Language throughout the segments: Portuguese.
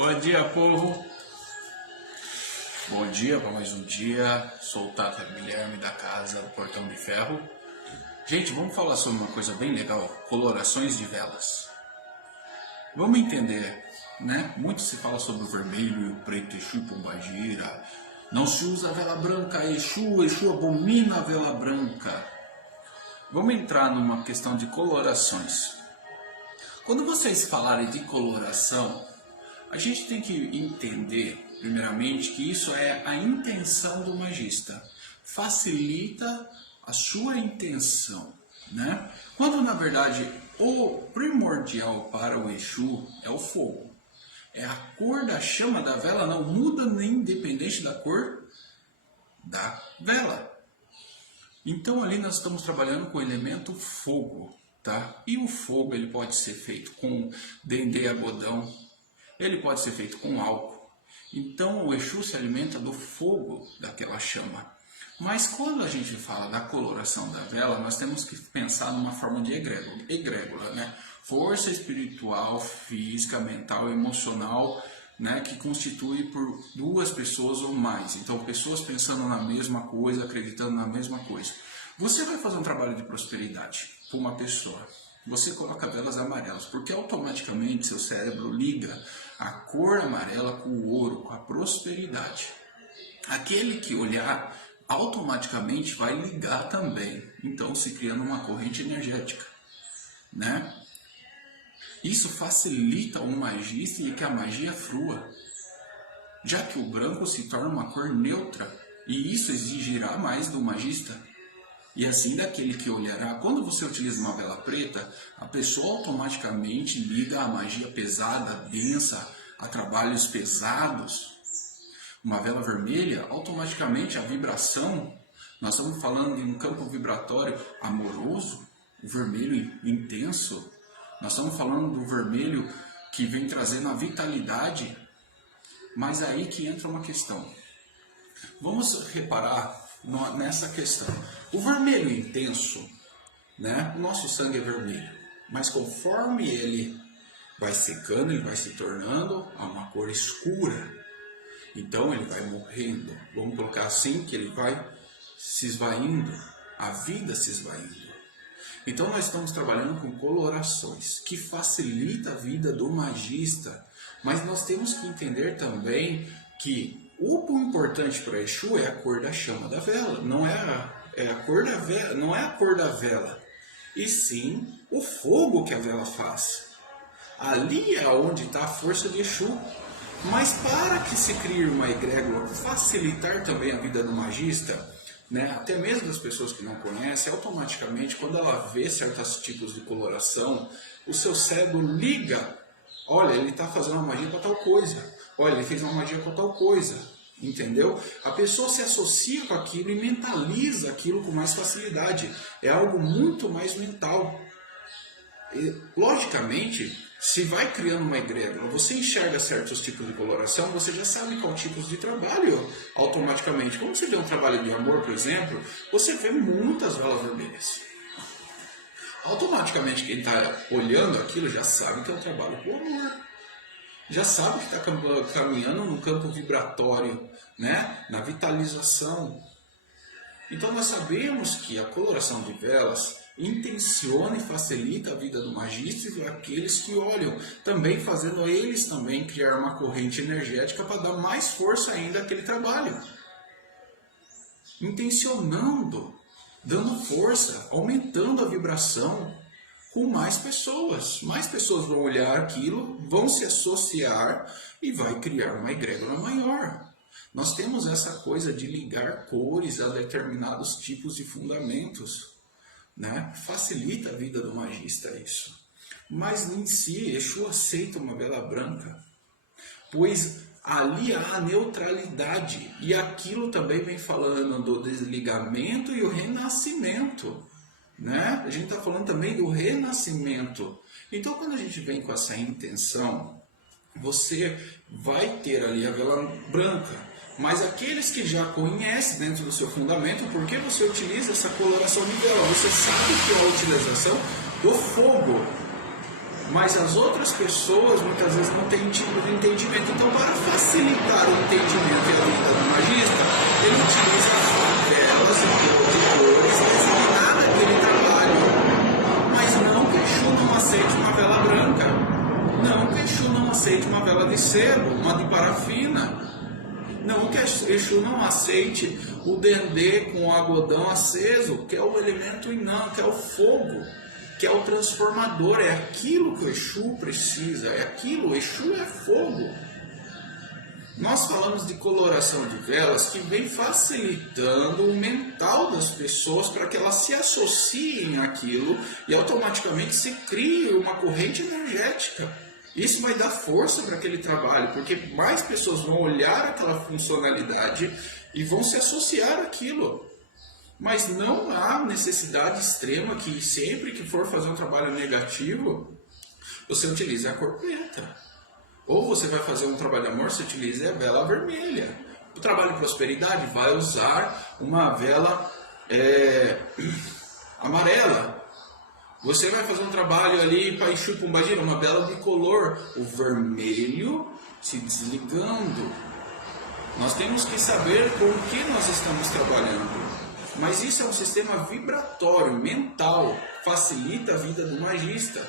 Bom dia, povo. Bom dia para mais um dia. Sou o Tata Guilherme da casa Portão de Ferro. Gente, vamos falar sobre uma coisa bem legal: colorações de velas. Vamos entender, né? Muito se fala sobre o vermelho e o preto, Exu e Pombagira. Não se usa a vela branca, Exu abomina a vela branca. Vamos entrar numa questão de colorações. Quando vocês falarem de coloração, a gente tem que entender, primeiramente, que isso é a intenção do magista. Facilita a sua intenção, né? Quando, na verdade, o primordial para o Exu é o fogo. É a cor da chama da vela, não muda nem independente da cor da vela. Então, ali nós estamos trabalhando com o elemento fogo, tá? E o fogo ele pode ser feito com dendê algodão, ele pode ser feito com álcool. Então o Exu se alimenta do fogo daquela chama. Mas quando a gente fala da coloração da vela, nós temos que pensar numa forma de egrégora, né? Força espiritual, física, mental, emocional, né? Que constitui por duas pessoas ou mais. Então pessoas pensando na mesma coisa, acreditando na mesma coisa. Você vai fazer um trabalho de prosperidade para uma pessoa. Você coloca velas amarelas, porque automaticamente seu cérebro liga a cor amarela com o ouro, com a prosperidade. Aquele que olhar automaticamente vai ligar também, então se criando uma corrente energética, né? Isso facilita o magista e que a magia flua, já que o branco se torna uma cor neutra e isso exigirá mais do magista. E assim daquele que olhará, quando você utiliza uma vela preta, a pessoa automaticamente liga a magia pesada, densa, a trabalhos pesados. Uma vela vermelha, automaticamente a vibração, nós estamos falando de um campo vibratório amoroso, o vermelho intenso. Nós estamos falando do vermelho que vem trazendo a vitalidade. Mas aí que entra uma questão. Vamos reparar nessa questão. O vermelho intenso, né? O nosso sangue é vermelho, mas conforme ele vai secando, ele vai se tornando a uma cor escura. Então ele vai morrendo. Vamos colocar assim, que ele vai se esvaindo, a vida se esvaindo. Então nós estamos trabalhando com colorações, que facilita a vida do magista, mas nós temos que entender também que o importante para Exu é a cor da chama da vela, não é a cor da vela, não é a cor da vela, e sim o fogo que a vela faz. Ali é onde está a força de Exu. Mas para que se crie uma egrégora, facilitar também a vida do magista, né, até mesmo das pessoas que não conhecem, automaticamente quando ela vê certos tipos de coloração, o seu cérebro liga, olha, ele está fazendo uma magia para tal coisa, olha, ele fez uma magia para tal coisa, entendeu? A pessoa se associa com aquilo e mentaliza aquilo com mais facilidade, é algo muito mais mental. E, logicamente, se vai criando uma egrégora, você enxerga certos tipos de coloração, você já sabe qual tipo de trabalho automaticamente. Quando você vê um trabalho de amor, por exemplo, você vê muitas velas vermelhas. Automaticamente quem está olhando aquilo já sabe que é um trabalho com amor. Já sabe que está caminhando no campo vibratório, né? Na vitalização. Então nós sabemos que a coloração de velas intenciona e facilita a vida do magista e daqueles que olham, também fazendo eles também criar uma corrente energética para dar mais força ainda àquele trabalho. Intencionando, dando força, aumentando a vibração com mais pessoas. Mais pessoas vão olhar aquilo, vão se associar e vai criar uma egrégora maior. Nós temos essa coisa de ligar cores a determinados tipos de fundamentos, né? Facilita a vida do magista isso. Mas em si, Exu aceita uma vela branca, pois ali há a neutralidade. E aquilo também vem falando do desligamento e o renascimento, né? A gente está falando também do renascimento. Então quando a gente vem com essa intenção, você vai ter ali a vela branca. Mas aqueles que já conhecem dentro do seu fundamento, por que você utiliza essa coloração de vela? Você sabe que é a utilização do fogo. mas as outras pessoas muitas vezes não têm tipo de entendimento. Então, para facilitar o entendimento e a vida do magista, ele utiliza velas de cores designadas aquele trabalho. Mas não que Exu não aceite uma vela branca, não que Exu não aceite uma vela de sebo, uma de parafina, não que Exu não aceite o dendê com o algodão aceso, que é o elemento inão, que é o fogo, que é o transformador, é aquilo que o Exu precisa, é aquilo, o Exu é fogo. Nós falamos de coloração de velas que vem facilitando o mental das pessoas para que elas se associem àquilo e automaticamente se crie uma corrente energética. Isso vai dar força para aquele trabalho, porque mais pessoas vão olhar aquela funcionalidade e vão se associar àquilo. Mas não há necessidade extrema que sempre que for fazer um trabalho negativo, você utilize a cor preta. Ou você vai fazer um trabalho de amor, você utilize a vela vermelha. O trabalho de prosperidade vai usar uma vela amarela. Você vai fazer um trabalho ali para Exu Pombagira, uma vela bicolor, o vermelho se desligando. Nós temos que saber com o que nós estamos trabalhando. Mas isso é um sistema vibratório, mental, facilita a vida do magista.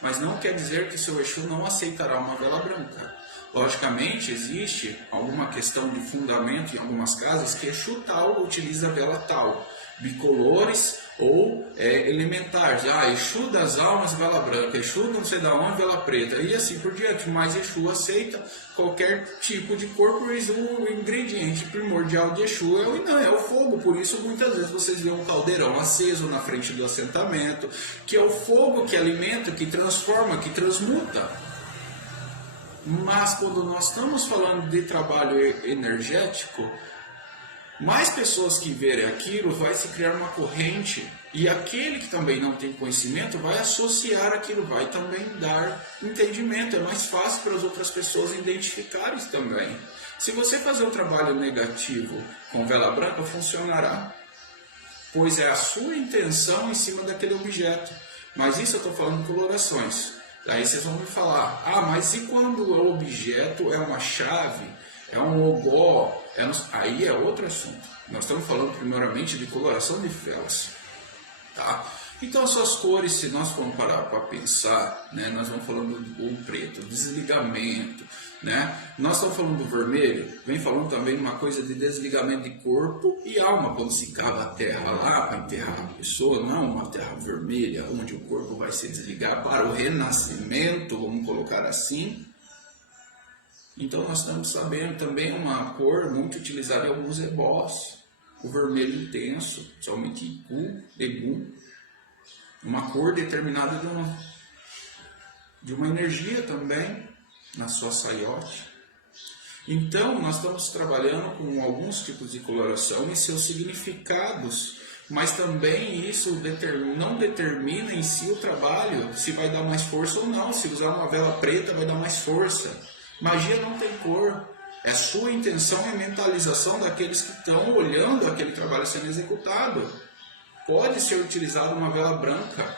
Mas não quer dizer que seu Exu não aceitará uma vela branca. Logicamente, existe alguma questão de fundamento em algumas casas que Exu tal utiliza vela tal, bicolores ou elementares. Exu das almas, vela branca, Exu não sei da onde, vela preta, e assim por diante. Mas Exu aceita qualquer tipo de cor, pois o ingrediente primordial de Exu é o inã, é o fogo. Por isso muitas vezes vocês veem um caldeirão aceso na frente do assentamento, que é o fogo que alimenta, que transforma, que transmuta. Mas quando nós estamos falando de trabalho energético, mais pessoas que verem aquilo vai se criar uma corrente, e aquele que também não tem conhecimento vai associar aquilo, vai também dar entendimento. É mais fácil para as outras pessoas identificarem também. Se você fazer um trabalho negativo com vela branca, funcionará, pois é a sua intenção em cima daquele objeto. Mas isso eu estou falando de colorações. Aí vocês vão me falar, mas e quando o objeto é uma chave, é um ogó, aí é outro assunto. Nós estamos falando primeiramente de coloração de velas, tá? Então as suas cores, se nós formos parar para pensar, né, nós vamos falando do preto, desligamento, né? Nós estamos falando do vermelho, vem falando também uma coisa de desligamento de corpo e alma, quando se cava a terra lá para enterrar a pessoa, não uma terra vermelha, onde o corpo vai se desligar para o renascimento, vamos colocar assim. Então nós estamos sabendo também uma cor muito utilizada em alguns ebós, o vermelho intenso, somente Iku, Egum, uma cor determinada de uma energia também na sua saiote. Então nós estamos trabalhando com alguns tipos de coloração e seus significados, mas também isso não determina em si o trabalho, se vai dar mais força ou não. Se usar uma vela preta vai dar mais força. Magia não tem cor, é a sua intenção e a mentalização daqueles que estão olhando aquele trabalho sendo executado. Pode ser utilizada uma vela branca,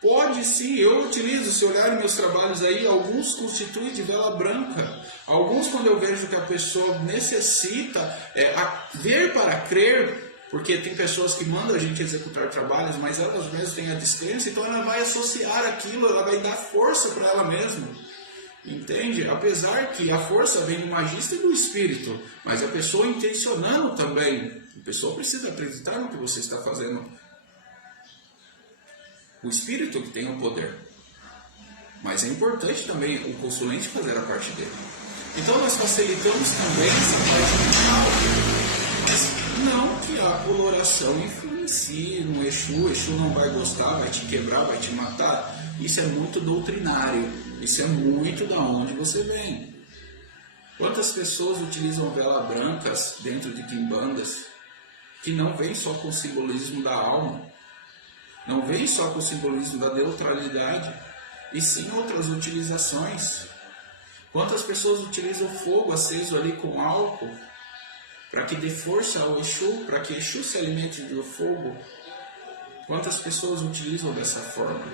pode sim, eu utilizo, se olharem meus trabalhos aí, alguns constituem de vela branca, alguns quando eu vejo que a pessoa necessita ver para crer, porque tem pessoas que mandam a gente executar trabalhos, mas elas mesmas têm a descrença, então ela vai associar aquilo, ela vai dar força para ela mesma. Entende? Apesar que a força vem do magista e do espírito, mas a pessoa intencionando também. A pessoa precisa acreditar no que você está fazendo. O espírito que tem o poder. Mas é importante também o consulente fazer a parte dele. Então nós facilitamos também essa parte mental. Mas não que a coloração influencie no Exu. O Exu não vai gostar, vai te quebrar, vai te matar. Isso é muito doutrinário. Isso é muito da onde você vem. Quantas pessoas utilizam vela brancas dentro de quimbandas que não vem só com o simbolismo da alma, não vem só com o simbolismo da neutralidade, e sim outras utilizações. Quantas pessoas utilizam fogo aceso ali com álcool para que dê força ao Exu, para que Exu se alimente do fogo? Quantas pessoas utilizam dessa forma?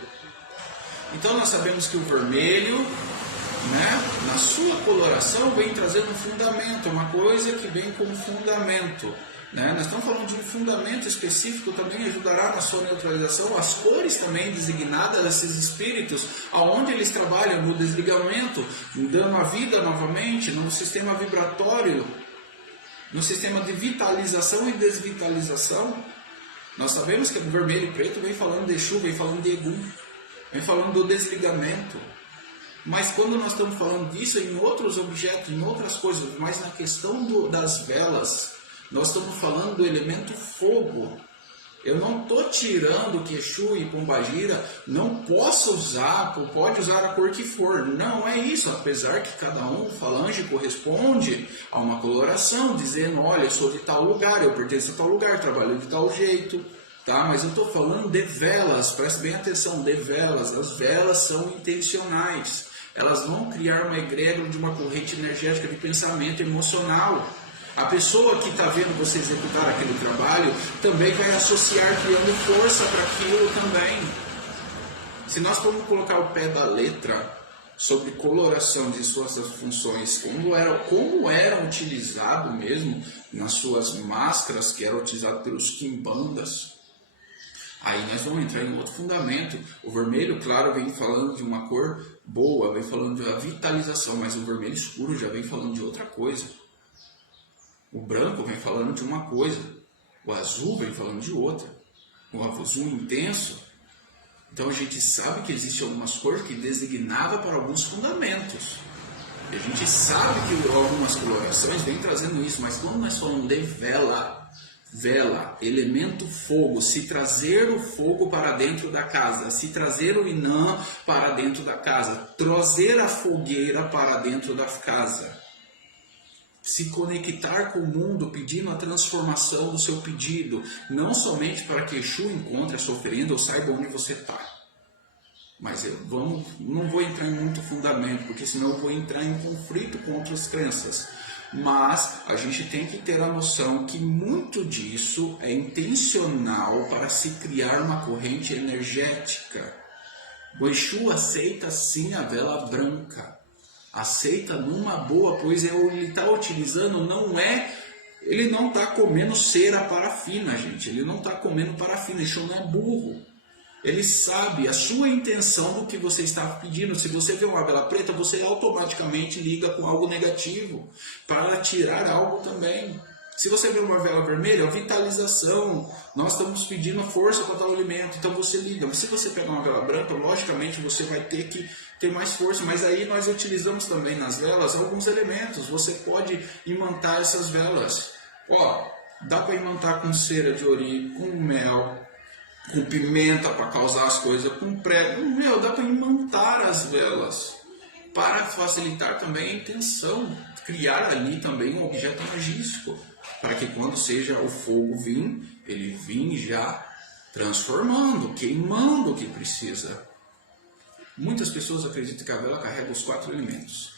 Então nós sabemos que o vermelho, né, na sua coloração, vem trazendo um fundamento, uma coisa que vem com fundamento. Né? Nós estamos falando de um fundamento específico, também ajudará na sua neutralização. As cores também designadas, esses espíritos, aonde eles trabalham no desligamento, dando a vida novamente, no sistema vibratório, no sistema de vitalização e desvitalização. Nós sabemos que o vermelho e preto vem falando de Exu, vem falando de Egum, vem falando do desligamento. Mas quando nós estamos falando disso em outros objetos, em outras coisas, mas na questão das velas, nós estamos falando do elemento fogo. Eu não estou tirando que Exu e Pombagira não possa usar, pode usar a cor que for. Não é isso, apesar que cada um, falange, corresponde a uma coloração, dizendo, olha, eu sou de tal lugar, eu pertenço a tal lugar, trabalho de tal jeito. Tá? Mas eu estou falando de velas, preste bem atenção, de velas. As velas são intencionais. Elas vão criar uma egrégora de uma corrente energética de pensamento emocional. A pessoa que está vendo você executar aquele trabalho também vai associar, criando força para aquilo também. Se nós formos colocar o pé da letra sobre coloração de suas funções, como era utilizado mesmo nas suas máscaras, que era utilizado pelos quimbandas, aí nós vamos entrar em outro fundamento. O vermelho, claro, vem falando de uma cor boa, vem falando da vitalização, mas o vermelho escuro já vem falando de outra coisa. O branco vem falando de uma coisa, o azul vem falando de outra, o azul intenso. Então a gente sabe que existem algumas cores que designavam para alguns fundamentos. E a gente sabe que algumas colorações vêm trazendo isso, mas quando nós falamos de vela, elemento fogo, se trazer o fogo para dentro da casa, se trazer o Inã para dentro da casa, trazer a fogueira para dentro da casa, se conectar com o mundo pedindo a transformação do seu pedido, não somente para que Exu encontre a sua oferenda ou saiba onde você está. Mas não vou entrar em muito fundamento, porque senão eu vou entrar em conflito com outras crenças. Mas a gente tem que ter a noção que muito disso é intencional para se criar uma corrente energética. O Exu aceita sim a vela branca. Aceita numa boa, pois ele está utilizando, ele não está comendo cera parafina, gente. Ele não está comendo parafina, Exu não é burro. Ele sabe a sua intenção do que você está pedindo. Se você vê uma vela preta, você automaticamente liga com algo negativo para tirar algo também. Se você vê uma vela vermelha, vitalização, nós estamos pedindo força para tal alimento, então você liga. Mas se você pegar uma vela branca, logicamente você vai ter que ter mais força, mas aí nós utilizamos também nas velas alguns elementos. Você pode imantar essas velas. Ó, dá para imantar com cera de ori, com mel, com pimenta para causar as coisas, com prego. Dá para imantar as velas para facilitar também a intenção, criar ali também um objeto magístico, para que quando seja o fogo vir, ele vim já transformando, queimando o que precisa. Muitas pessoas acreditam que a vela carrega os 4 elementos.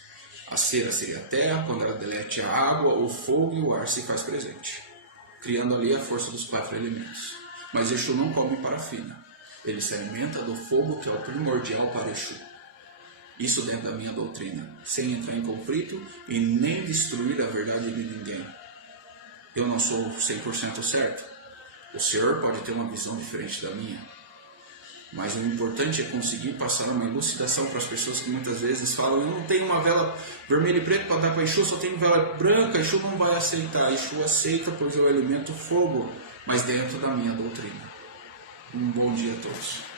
A cera seria a terra, quando ela delete a água, o fogo e o ar se faz presente, criando ali a força dos 4 elementos. Mas Exu não come parafina. Ele se alimenta do fogo, que é o primordial para Exu. Isso dentro da minha doutrina, sem entrar em conflito e nem destruir a verdade de ninguém. Eu não sou 100% certo. O senhor pode ter uma visão diferente da minha. Mas o importante é conseguir passar uma elucidação para as pessoas que muitas vezes falam: eu não tenho uma vela vermelha e preta para dar para Exu, só tenho vela branca. Exu não vai aceitar. Exu aceita, pois é o elemento fogo, mas dentro da minha doutrina. Um bom dia a todos.